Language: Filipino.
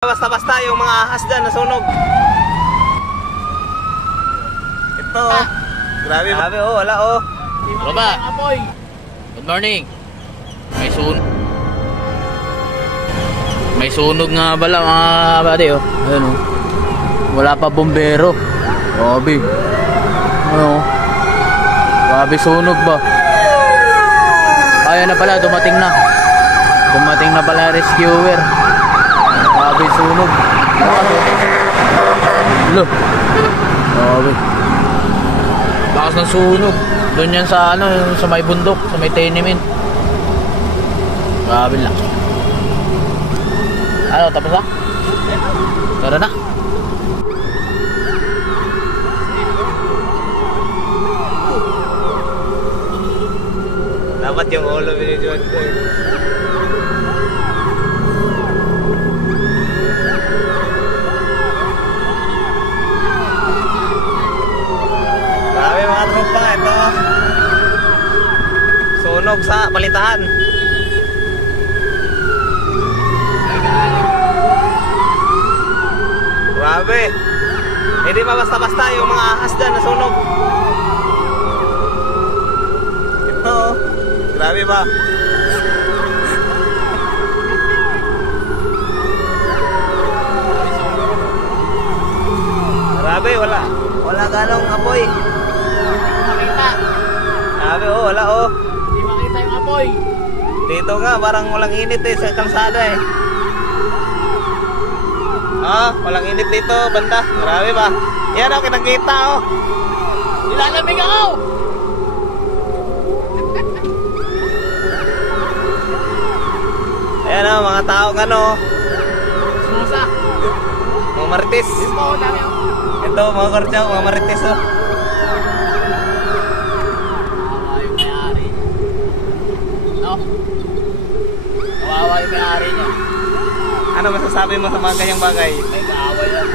Basta-basta yung mga ahas dyan nasunog. Ito. Grabe oh, wala oh. Baba. Good morning. May sunog nga bala mga buddy oh. Ayun oh. Wala pa bombero. Grabe. Ano? Grabe sunog ba? Ayan na pala, dumating na. Dumating na pala rescuer. Grabe sunog. Lo. Grabe. Lakas ng sunog. Doon yan sa ano, sa may bundok, sa may tenement. Grabe lang. Ano, tapos na? Tara na. Dapat yung ulo binidyoan ko eh. Grabe mga tropa, ito sunog sa Balitahan. Grabe. Hindi pa basta-basta yung mga ahas dyan nasunog. Ito grabe ba? Grabe, wala ganong apoy. Makita. Grabe oh, wala oh. Hindi makita yung apoy. Dito nga, parang walang init eh sa kalsada eh. Walang init dito, banda. Grabe ba? Yan oh, kinakita oh. Nilalamig ako! Ayan o, mga taong ano, Sumusa. mga marites. Ito, dami ako. Ito, mga kortyaw, mga marites o. Kawawa yung may-ari. No? Kawawa yung may-ari niya. Ano masasabi mo sa mga ganyang bagay? May kaaway yan.